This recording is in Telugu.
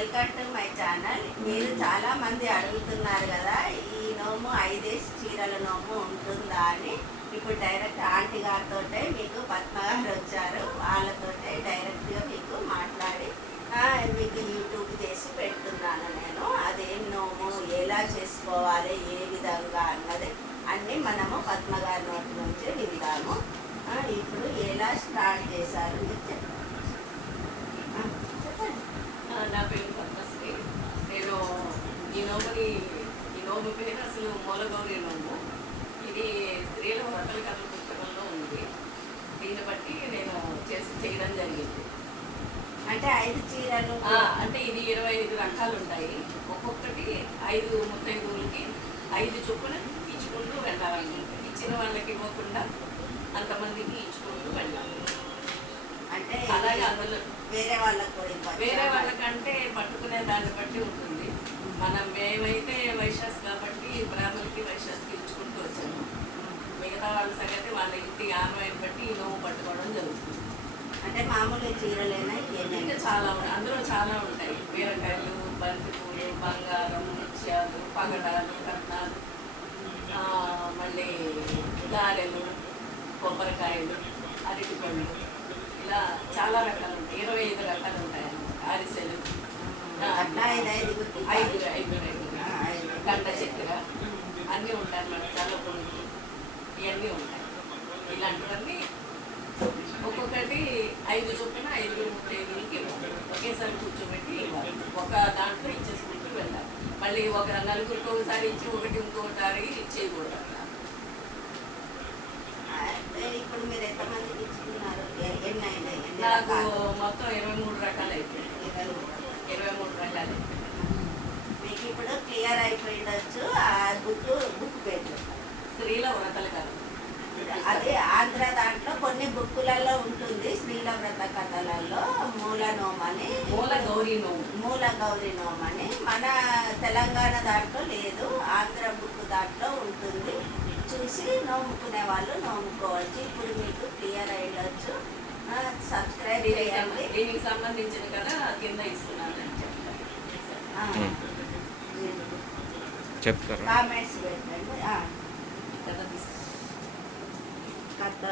Welcome to my channel. మీరు చాలా మంది అడుగుతున్నారు కదా, ఈ నోము 5 చీరల నోము ఉంటుందా అని. ఇప్పుడు డైరెక్ట్ ఆంటీ గారితో మీకు పద్మ గారు వచ్చారు, వాళ్ళతో డైరెక్ట్గా మీకు మాట్లాడి మీకు యూట్యూబ్ చేసి పెడుతున్నాను నేను. అదేం నోము, ఎలా చేసుకోవాలి, ఏ విధంగా అన్నది అన్నీ మనము పద్మ గారి నోటి నుంచి విందాము. ఇప్పుడు ఎలా స్టార్ట్ చేశారు మీరు చెప్పండి. నా పేరు పద్మశ్రీ. నేను ఈ నోము పేరు అసలు మూలగౌరి నోము. ఇది స్త్రీల వ్రతల కథల పుస్తకంలో ఉంది. దీన్ని బట్టి నేను చేయడం జరిగింది. అంటే 5 చీరలు అంటే ఇది 25 రకాలు ఉంటాయి. ఒక్కొక్కటి 5 ముత్తైదువులకి 5 చొప్పున ఇచ్చుకుంటూ వెళ్ళాలనుకుంటే, ఇచ్చిన వాళ్ళకి ఇవ్వకుండా అంతమందికి ఇచ్చుకుంటూ వెళ్ళాలి. అంటే అలాగే అందులో వేరే వాళ్ళకంటే పట్టుకునే దాన్ని బట్టి ఉంటుంది. మేమైతే వైశ్యాస్ కాబట్టి బ్రాహ్మణులకి వైశ్యాస్కి ఇచ్చుకుంటూ వచ్చాము. మిగతా వాళ్ళ సంగతి వాళ్ళ ఇంటి ఆన్వాయిని బట్టి ఈ నోము పట్టుకోవడం జరుగుతుంది. అంటే మామూలు చీరలేనా? ఇంకా చాలా ఉన్నాయి. అందులో చాలా ఉంటాయి. బీరకాయలు, బంతి పూలు, బంగారం, ముత్యాలు, పగడాలు, కట్నాలు, మళ్ళీ గారెలు, కొబ్బరికాయలు, అరటిపళ్ళు, ఇలా చాలా రకాలు ఉంటాయి. 25 రకాలు ఉంటాయి. అరిసెలు, అట్లా 5 గంట చక్కెర అన్నీ ఉంటాయి అన్నమాట. చాలా పొడుగు ఇవన్నీ ఉంటాయి. ఇలాంటివన్నీ ఒక్కొక్కటి 5 చొప్పున 5 ముత్తైదువులకి ఇవ్వాలి. ఒకేసారి కూర్చోబెట్టి ఇవ్వాలి. ఒక దాంట్లో ఇచ్చేసుకుంటూ వెళ్ళాలి. మళ్ళీ ఒక నలుగురికి ఒకసారి ఇచ్చి ఒకటి ఇంకొకసారి ఇచ్చేయకూడదు. ఇప్పుడు మీరు ఎంతమందికి ఇచ్చుకున్నారు? నాకు మొత్తం 23 రకాలు అయిపోయాయి. 23 రకాలు అయిపోయాయి. మీకు ఇప్పుడు క్లియర్ అయిపోయిండొచ్చు. ఆ బుక్ పేరు స్త్రీల వ్రతల కథ. అదే ఆంధ్ర దాంట్లో కొన్ని బుక్కులలో ఉంటుంది. స్త్రీల వ్రత కథలలో మూల గౌరీ నోమ్ అని మన తెలంగాణ దాంట్లో లేదు, ఆంధ్ర బుక్ దాంట్లో ఉంటుంది. చూసి నోముకునే వాళ్ళు నోముకోవచ్చు. ఇప్పుడు మీకు క్లియర్ అయ్యొచ్చు. సబ్స్క్రైబ్ చేయండి. దీనికి సంబంధించిన కదా కింద ఇస్తున్నాను చెప్తారు, కామెంట్స్ పెట్టండి. కథ